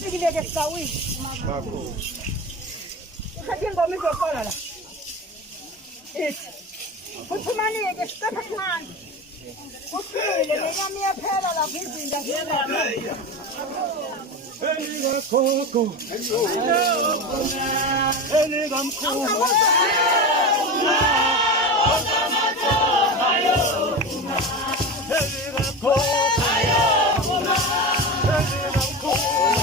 sikileke sawini Bakho. uthathe ingoma izoqala la ithi phuthumani-ke siphathumani uhlile nenyama iyaphela lapho izinja ziyalaphela Elikakhokho. Elikamkhulu. Elikakhokho. Elikamkhulu.